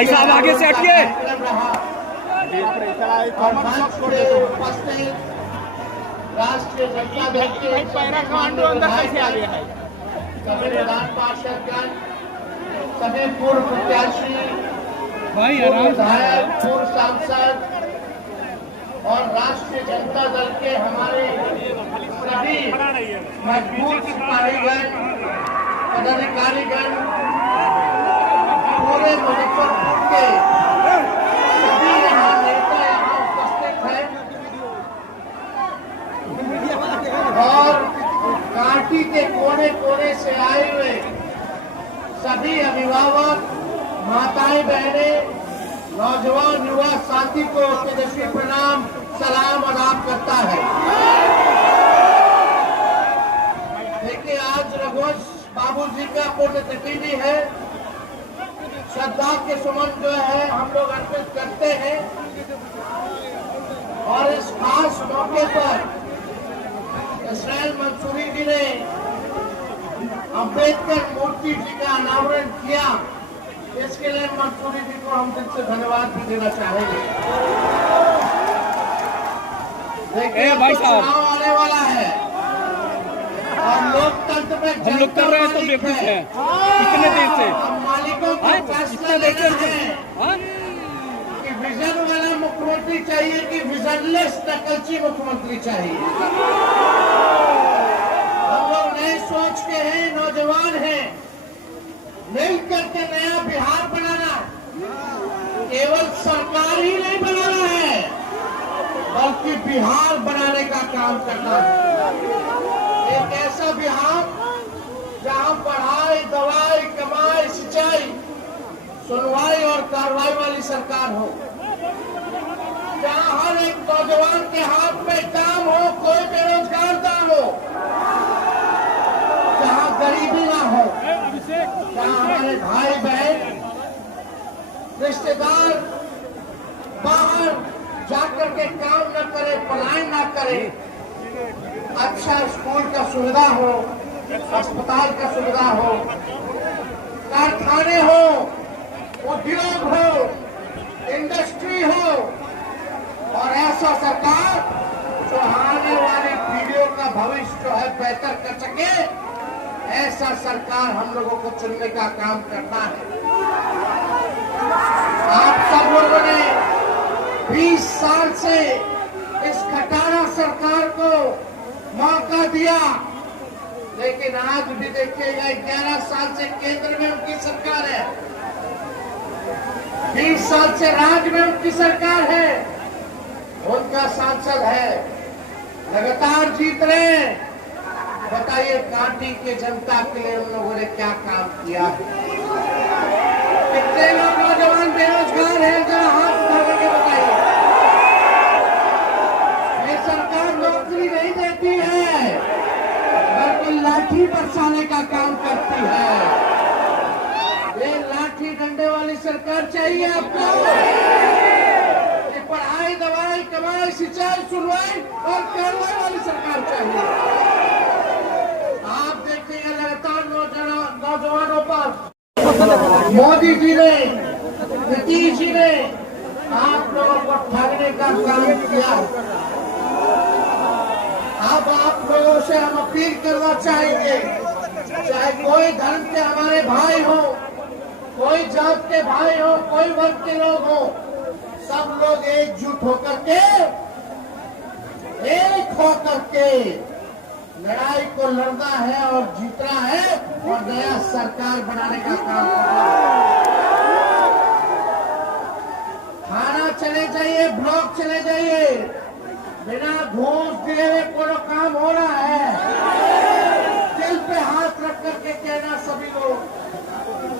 भाई साहब आगे से हटिए। राष्ट्रीय जनता दल के कमांडो अंदर कैसे आ गया है? सभी विधान पार्षदगण, सभी पूर्व प्रत्याशी, विधायक, पूर्व सांसद और राष्ट्रीय जनता दल के हमारे सभी मजबूत सिपाहीगण, पदाधिकारीगण, पूरे मुजफ्फरपुर के सभी यहाँ नेता यहाँ उपस्थित हैं और कांटी के कोने कोने से आए हुए सभी अभिभावक, माताएं, बहनें, नौजवान, युवा साथी को तेजस्वी प्रणाम, सलाम आदाब करता है। देखिए, आज रघुवंश बाबू जी का पुण्यतिथि भी है। श्रद्धा के सुमन जो है हम लोग अर्पित करते हैं और इस खास मौके पर इसराइल मंसूरी जी ने अम्बेडकर मूर्ति जी का अनावरण किया। इसके लिए मंसूरी जी को हम दिल से धन्यवाद भी देना चाहेंगे। देखिए, भाई साहब, चुनाव आने वाला है और लोकतंत्र में हम लोग कर रहे हैं तो बेवकूफ है। कितने देर से मालिकों को फैसला लेना है कि विजन वाला मुख्यमंत्री चाहिए कि विजनलेस नकलची मुख्यमंत्री चाहिए। हम लोग नए सोच के हैं, नौजवान हैं, मिल करके नया बिहार बनाना, केवल सरकार ही नहीं बनाना है बल्कि बिहार बनाने का काम करना है। एक ऐसा बिहार जहां पढ़ाई, दवाई, कमाई, सिंचाई, सुनवाई और कार्रवाई वाली सरकार हो, जहां हर एक नौजवान के हाथ में काम हो, कोई बेरोजगार ना हो, जहां गरीबी ना हो, जहां हमारे भाई बहन, रिश्तेदार बाहर जाकर के काम न करे, पलायन न करे, अच्छा स्कूल का सुविधा हो, अस्पताल का सुविधा हो, कारखाने हो, उद्योग हो, इंडस्ट्री हो और ऐसा सरकार जो आने वाली पीढ़ियों का भविष्य जो है बेहतर कर सके, ऐसा सरकार हम लोगों को चुनने का काम करना है। आप सब लोगों ने 20 साल से इस खटारा सरकार को मौका दिया, लेकिन आज भी देखिएगा 11 साल से केंद्र में उनकी सरकार है, 20 साल से राज्य में उनकी सरकार है, उनका सांसद है, लगातार जीत रहे हैं। बताइए, कांटी के जनता के लिए उन लोगों ने क्या काम किया है? कितने लोग नौजवान बेरोजगार हैं, जरा हाथ उठा करके बताइए। ये सरकार नौकरी नहीं देती है बल्कि लाठी बरसाने का काम करती है। ये लाठी डंडे वाली सरकार चाहिए आपको? ये पढ़ाई, दवाई, कमाई, सिंचाई, सुनवाई और कार्रवाई वाली सरकार चाहिए। आप देखिएगा लगातार नौजवानों पर मोदी जी ने, नीतीश जी ने आप लोगों को ठगने का काम किया। अब आप लोगों से हम अपील करना चाहेंगे, चाहे कोई धर्म के हमारे भाई हो, कोई जात के भाई हो, कोई वर्ग के लोग हो, सब लोग एकजुट होकर के, एक होकर के लड़ाई को लड़ना है और जीतना है और नया सरकार बनाने का काम करना है। थाना चले जाइए, ब्लॉक चले जाइए, बिना घूस दिए हुए कोई काम हो रहा है, दिल पे हाथ रख करके कहना सभी लोग,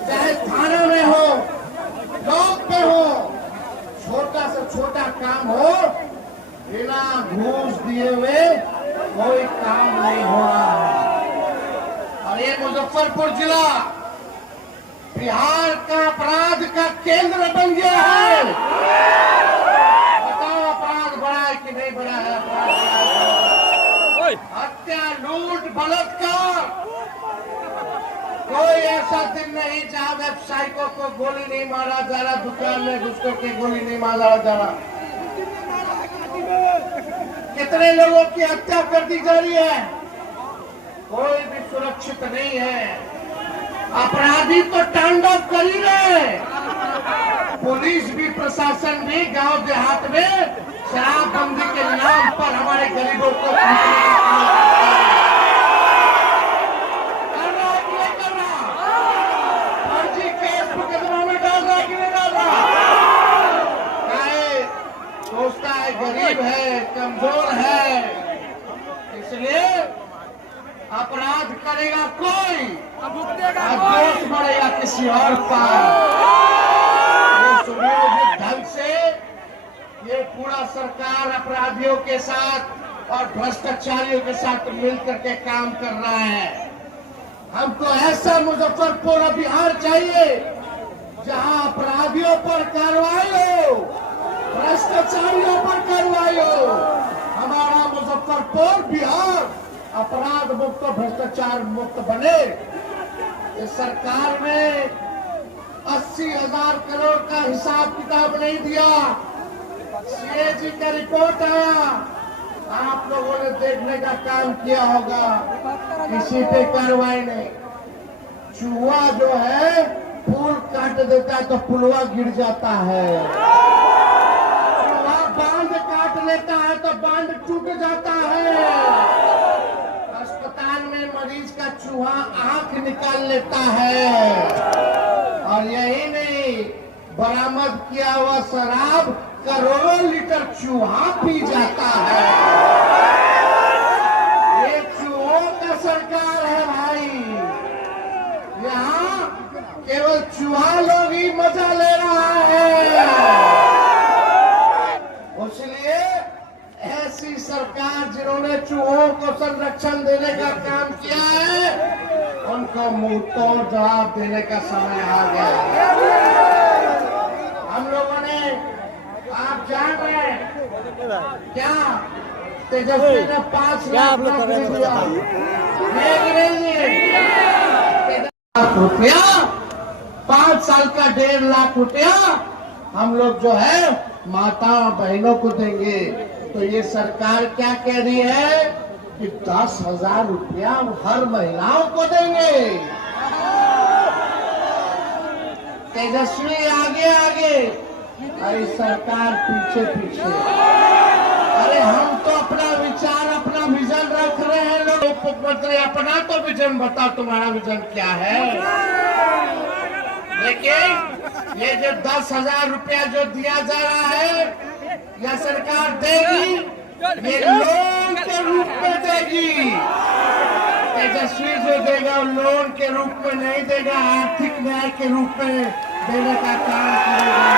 चाहे थाना में हो, ब्लॉक पे हो, छोटा से छोटा काम हो, बिना घूस दिए हुए कोई काम नहीं हो रहा है। और ये मुजफ्फरपुर जिला बिहार का अपराध का केंद्र बन गया है। बताओ, अपराध बढ़ा है कि नहीं बढ़ा है? अपराध, हत्या, लूट, बलात्कार, कोई ऐसा दिन नहीं जहाँ व्यवसायिकों को गोली नहीं मारा जा रहा, दुकान में घुस के गोली नहीं मारा जा रहा। कितने लोगों की हत्या कर दी जा रही है, कोई भी सुरक्षित नहीं है। अपराधी तो तांडव कर ही रहे, पुलिस भी प्रशासन भी गांव देहात में शराबबंदी के नाम पर हमारे गरीबों को फर्जी केस मुकदमा में डाल रहा कि नहीं डाल रहा? सोचता है गरीब है, कमजोर है, इसलिए अपराध करेगा कोई और दोष बढ़ेगा किसी और पर। ये सुनियोजित ढंग से ये पूरा सरकार अपराधियों के साथ और भ्रष्टाचारियों के साथ मिलकर के काम कर रहा है। हमको ऐसा मुजफ्फरपुर और बिहार चाहिए जहां अपराधियों पर कार्रवाई हो, भ्रष्टाचारियों पर कार्रवाई हो। हमारा मुजफ्फरपुर बिहार अपराध मुक्त भ्रष्टाचार मुक्त बने। इस सरकार में 80,000 करोड़ का हिसाब किताब नहीं दिया। सीएजी का रिपोर्ट आया, आप लोगों ने देखने का काम किया होगा, किसी पे कार्रवाई नहीं। चूहा जो है पुल काट देता है तो पुलवा गिर जाता है, चूहा बांध काट लेता है तो बांध टूट जाता है। अस्पताल में मरीज का चूहा आंख निकाल लेता है, और यही नहीं, बरामद किया हुआ शराब करोड़ों लीटर चूहा पी जाता है। ये चूहों का सरकार है भाई, यहाँ केवल चूहा लोग ही मजा ले रहा है। इसलिए ऐसी सरकार जिन्होंने चूहों को संरक्षण देने का काम किया है, उनको मुंह तोड़ जवाब देने का समय आ गया। हम लोगों ने, आप जान रहे हैं क्या, तेजस्वी ने 5 लाख रुपया, 5 साल का 1.5 लाख रुपया हम लोग जो है माता बहनों को देंगे। तो ये सरकार क्या कह रही है कि 10,000 रुपया हर महिलाओं को देंगे। तेजस्वी आगे आगे, अरे सरकार पीछे पीछे। अरे हम तो अपना विचार, अपना विजन रख रहे हैं। लोग मुख्यमंत्री अपना तो विजन बताओ, तुम्हारा विजन क्या है? लेकिन ये जो 10,000 रुपया जो दिया जा रहा है, यह सरकार देगी, ये लोन के रूप में देगी। तेजस्वी जो देगा लोन के रूप में नहीं देगा, आर्थिक न्याय के रूप में देने का काम करेगा।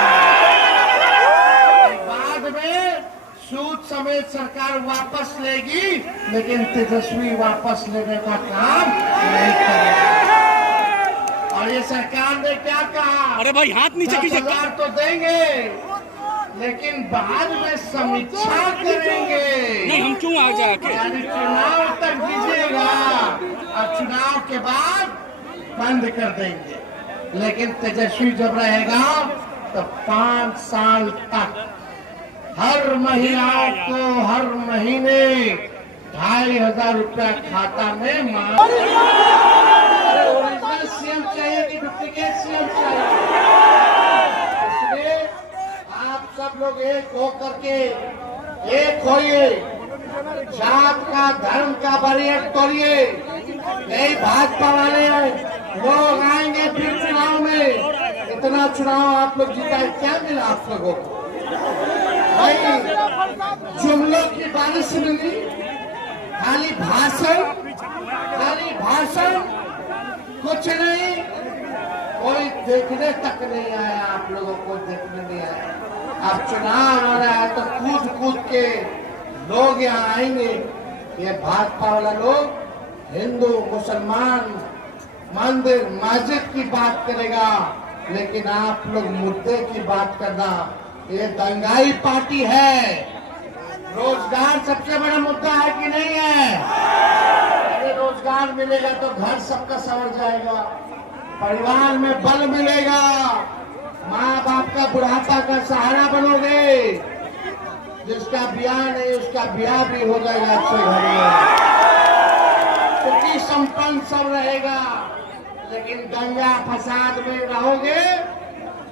बाद में सूद समेत सरकार वापस लेगी, लेकिन तेजस्वी वापस लेने का काम नहीं करेगा। और ये सरकार ने क्या कहा, अरे भाई हाथ नीचे कीजिए। 10,000 तो देंगे, लेकिन बाद में समीक्षा करेंगे। नहीं, हम क्यों आ जाके, यानी चुनाव तक दीजिएगा और चुनाव के बाद बंद कर देंगे। लेकिन तेजस्वी जब रहेगा तो 5 साल तक हर महिला को हर महीने 2,500 रुपया खाता में ओरिजिनल सीएम चाहिए कि डुप्लीकेट सीएम चाहिए? इसलिए आप सब लोग एक हो करके एक होइए, जात का धर्म का बैरियर तोड़िए। नहीं भाजपा वाले लोग आएंगे फिर चुनाव में, इतना चुनाव आप लोग जीता है, क्या मिला आप लोगों को? भाई जुमलों की बारिश मिली, खाली भाषण, कुछ नहीं, कोई देखने तक नहीं आया, आप लोगों को देखने नहीं आया। अब चुनाव आ रहा है तो कूद कूद के लोग यहाँ आएंगे। ये भाजपा वाला लोग हिंदू मुसलमान मंदिर मस्जिद की बात करेगा, लेकिन आप लोग मुद्दे की बात करना। ये दंगाई पार्टी है। रोजगार सबसे बड़ा मुद्दा है कि नहीं है? अरे रोजगार मिलेगा तो घर सबका संवर जाएगा। परिवार में बल मिलेगा, माँ बाप का बुढ़ापा का सहारा बनोगे, जिसका ब्याह नहीं उसका ब्याह भी हो जाएगा अच्छे घर में, सुखी संपन्न सब रहेगा। लेकिन दंगा फसाद में रहोगे,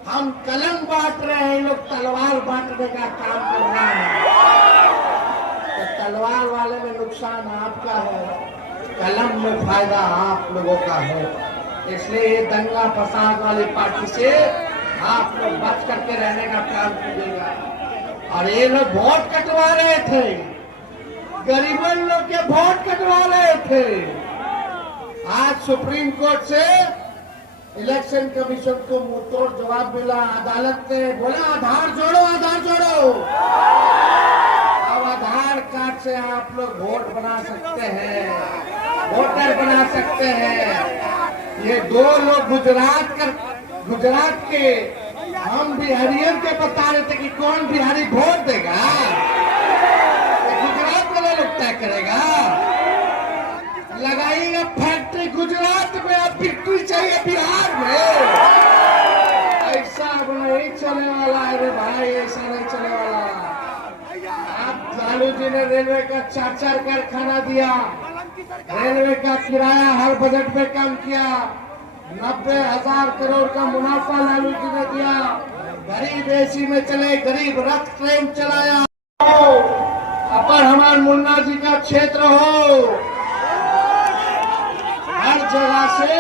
हम कलम बांट रहे हैं, लोग तलवार बांटने का काम कर रहे हैं। तो तलवार वाले में नुकसान आपका है, कलम में फायदा आप लोगों का है। इसलिए ये दंगा फसाद वाली पार्टी से आप लोग बच करके रहने का काम कीजिएगा। और ये लोग वोट कटवा रहे थे, गरीबों लोग के वोट कटवा रहे थे। आज सुप्रीम कोर्ट से इलेक्शन कमीशन को मुंहतोड़ जवाब मिला। अदालत ने बोला आधार जोड़ो, आधार जोड़ो। अब आधार कार्ड से आप लोग वोट बना सकते हैं, वोटर बना सकते हैं। ये दो लोग गुजरात के हम बिहारियों के बता रहे थे कि कौन बिहारी वोट देगा, गुजरात वाले लोग तय करेगा। लगाइएगा फैक्ट्री गुजरात में, अब बिक्री चाहिए बिहार में। ऐसा अब नहीं चलने वाला है रे भाई, ऐसा नहीं चलने वाला। आप लालू जी ने रेलवे का 4-4 कारखाना दिया, रेलवे का किराया हर बजट में कम किया, 90,000 करोड़ का मुनाफा लालू जी ने दिया। गरीब एसी में चले, गरीब रथ ट्रेन चलाया। अपर हमारे मुन्ना जी का क्षेत्र हो, हर जगह से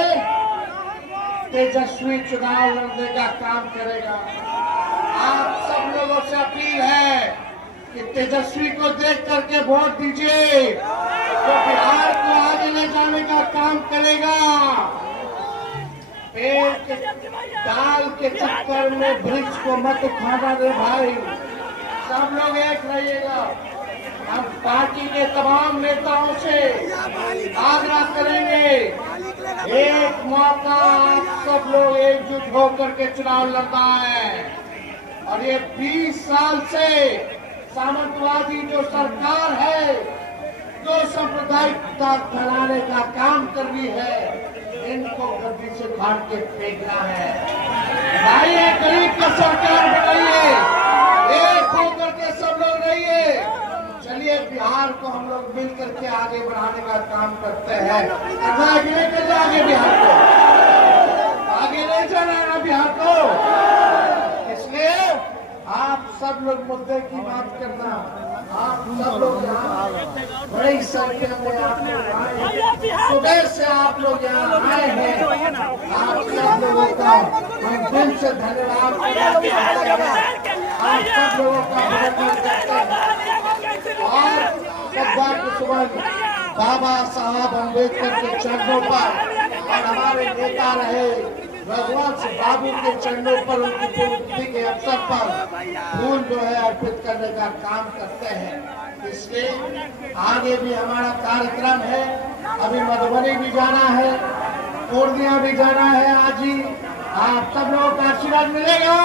तेजस्वी चुनाव लड़ने का काम करेगा। आप सब लोगों से अपील है कि तेजस्वी को देख करके वोट दीजिए, तो बिहार को आगे ले जाने का काम करेगा। पेड़ के डाल के चक्कर में वृक्ष को मत उखाड़ा रे भाई, सब लोग एक रहिएगा। हम पार्टी के तमाम नेताओं से आग्रह करेंगे, एक मौका आप सब लोग एकजुट होकर के चुनाव लड़ना है। और ये 20 साल से सामंतवादी जो सरकार है, जो सांप्रदायिकता फैलाने का काम कर रही है, इनको गद्दी से काट के फेंकना है। भाई ये गरीब का सरकार बनाइए, एक होकर के सब लोग रहिए। चलिए बिहार को हम लोग मिल करके आगे बढ़ाने का काम करते हैं। आगे लेके जाएंगे बिहार को, आगे ले जाना है ना बिहार को। इसलिए आप सब लोग मुद्दे की बात करना, आप सब लोग यहाँ बड़ी संख्या में आप लोग आए, सुबह से आप लोग यहाँ आए हैं। आप सब लोगों का हम दिल से धन्यवाद करते हैं। आप सब लोगों का बहुत करते हैं। और सुबह बाबा साहब अम्बेडकर के चरणों पर और हमारे नेता रहे रघुवंश बाबू के चरणों पर, उनकी पुण्यतिथि के अवसर पर फूल जो है अर्पित करने का काम करते हैं। इसलिए आगे भी हमारा कार्यक्रम है, अभी मधुबनी भी जाना है, पूर्णिया भी जाना है। आज ही आप सब लोगों का आशीर्वाद मिलेगा।